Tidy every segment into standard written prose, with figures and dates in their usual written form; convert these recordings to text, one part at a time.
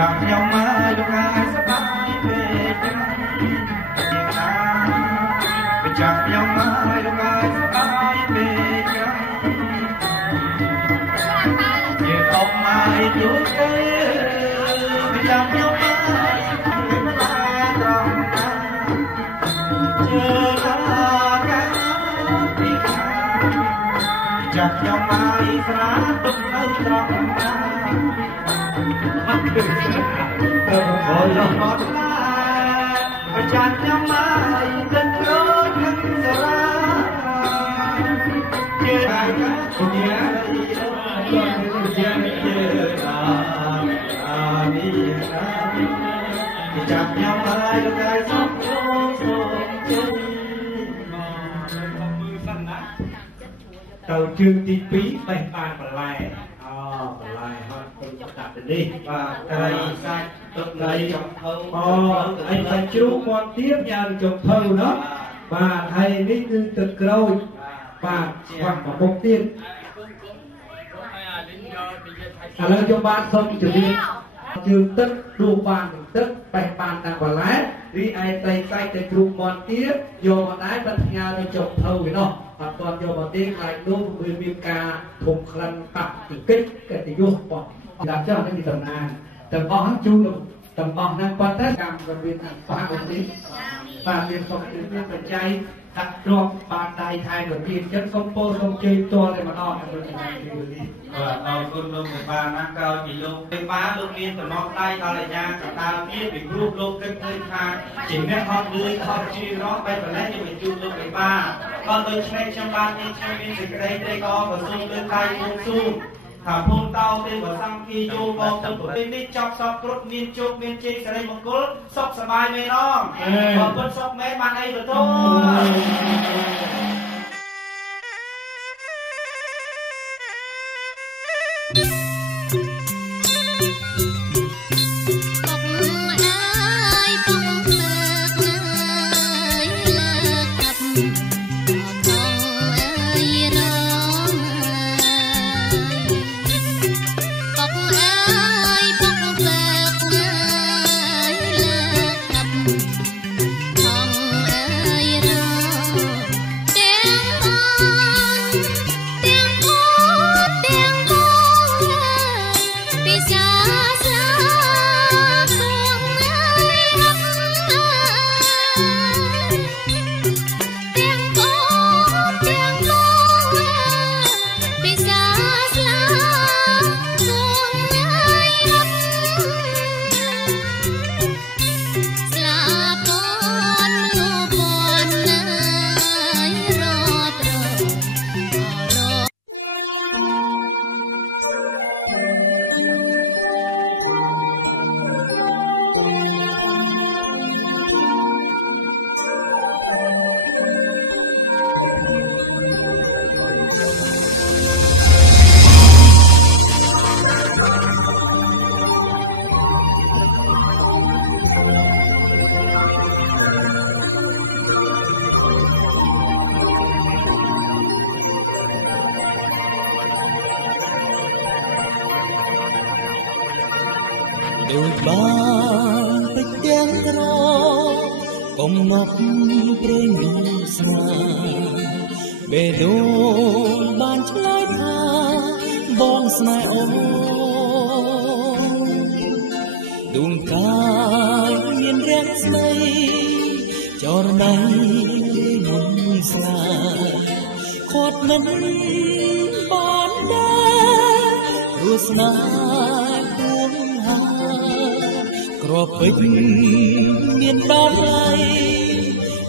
ចាំខ្ញុំមកលោកហើយសប្បាយពេកចាំខ្ញុំមកលោកហើយសប្បាយពេកយើងអមមកជួបទេចាំខ្ញុំមកត្រង់ណាជើកាពីខាចាំខ្ញុំមកស្រាទុកនៅត្រង់ណាអូយអត់ឡាចាំខ្ញុំមកទឹករត់នឹងសារាជាអាកាជាចាំខ្ញុំមកលោកហើយសុខសុខជ័យទៅជើងទី2បេះបានបន្លែបន្លែហត់ទៅដាក់ទៅនេះបាទត្រីសាច់ទឹកត្រីចំភៅអីតែជ្រូកមាត់ទៀតញ៉ាំចំភៅเนาะបាទហើយនេះគឺទឹកក្រូចបាទស្វាក់ប្រពុកទៀតឥឡូវយកបានសុំជម្រាបជើងទឹករូបបានទឹកបេះបានតាមបន្លែរីឯត្រីសាច់ទៅជ្រូកមាត់ទៀតយកមកដែរបិទផ្ញើទៅចំភៅឯណោះអត់ទាន់យកមកទេខ្លាចនោះវាមានការធំក្លិនតាប់ទីកិច្ចកិត្តិយសបងដាក់ចោលនេះតំណាងទាំងអស់ជូនទាំងអស់ហ្នឹងប៉ុន្តែកម្មវិធីអបអរនេះបាទមានសុខភាពមានបច្ច័យដាក់ទ្រពបានដៃថែមទៅទៀតចឹងសូមពោសូមជ័យផ្ទាល់តែម្ដងក្នុងថ្ងៃនេះបាទអរគុណលោកមេបាណាក្រោយពីលោកមេបាលោកមានតំណងដៃដល់អាញាកតាទៀតពីព្រោះលោកគិតឃើញថាជាអ្នកហត់លឿនហត់ជីរ៉ោបែបប៉ុណ្ណេះខ្ញុំបញ្ជូនលោកមេបាក៏ដូច្នេះខ្ញុំបានមានសេចក្តីត្រេកអរក៏សូមលើកដៃបួងសួងថាភូមិតោទេវសង្ឃីយោមកទៅប្រទេសនេះចប់សពគ្រប់មានជោគមានជ័យសិរីមង្គលសុខសប្បាយមែនអងអរគុណសុខមែនបានអីទទួលដូចបានពេចទាំងក្រកំណត់ព្រេងនោះស្នាបេះដូងបានឆ្លើយថាបងស្នេហ៍អូនដួងកាយមានរាំងស្ដីចរណៃមុនស្លាខាត់មិនបានដែរព្រោះស្នេហ៍ក្របពេជ្រមានដល់ថ្លៃ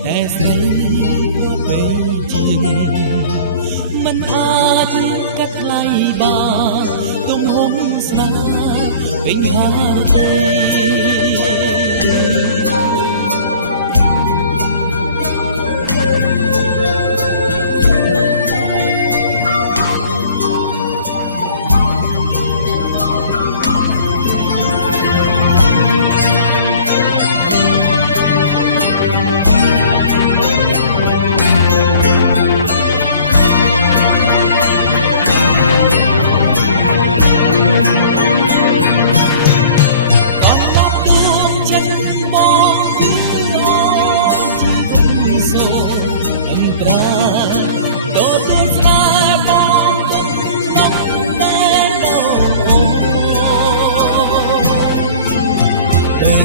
តែស្រីក្របពេជ្រជាងមិនអាចកាត់ថ្លៃបានទំហំស្នេហ៍ពេញហាទេក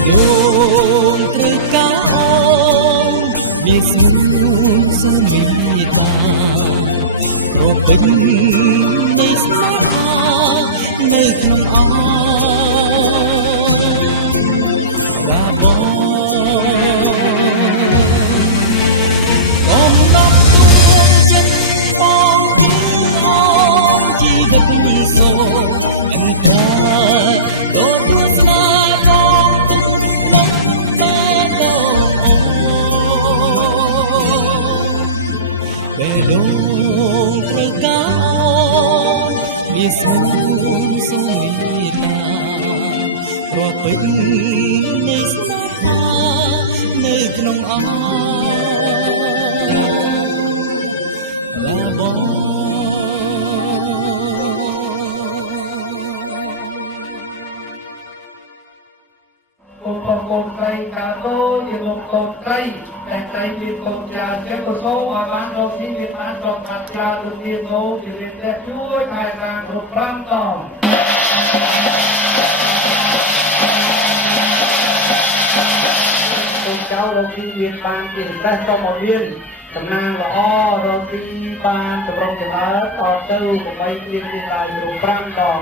ដូងត្រូវការវាស្នូសមេតារពេញនៃស្នេហានៅក្នុងអរាបងកំណត់ទួងចិត្តបងជីវិតនេះសូមអង្ការទទួលស្នេហ៍បងតែពេលដងត្រូវការវាស្នូសុមេតារត់ពេញនៃស្នេហានៅក្នុងអរាបងកូនត្រីកាតូជាលោកកូនត្រីតែត្រីមានកូនច្រើនចឹងក៏សូមឲ្យបានរកស៊ីមានបានចង់កាត់ច្រើនលោកនាងអូជារៀនតែជួយថែរក្សាគ្រប់5តងកូនចៅលោកនាងមានបានជាប្រេះសូមឲ្យមានតំណាងល្អរកស៊ីបានតម្រង់ចម្រើនតទៅដើម្បីគ្លៀងទីឡើងគ្រប់5តង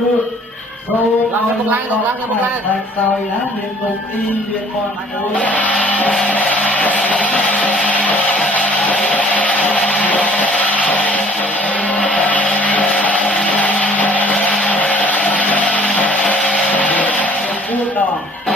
ទូតព្រោះឡើងទៅឡើងតែក្រោយណាមានគុំទីមានមន់មួយគួរដង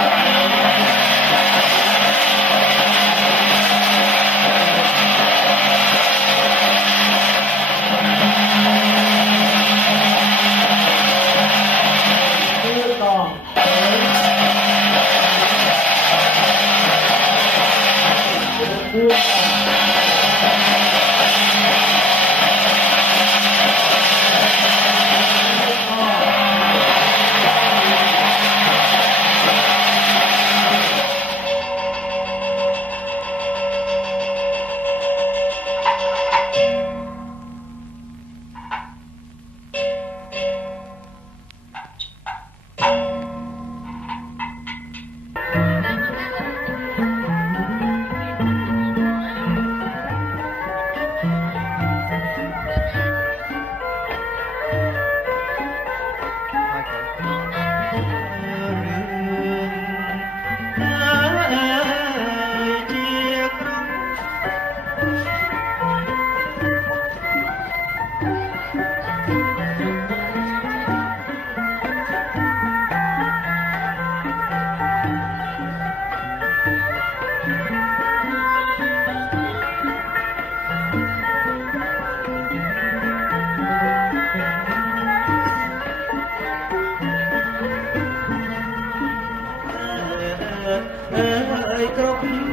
គ្រប់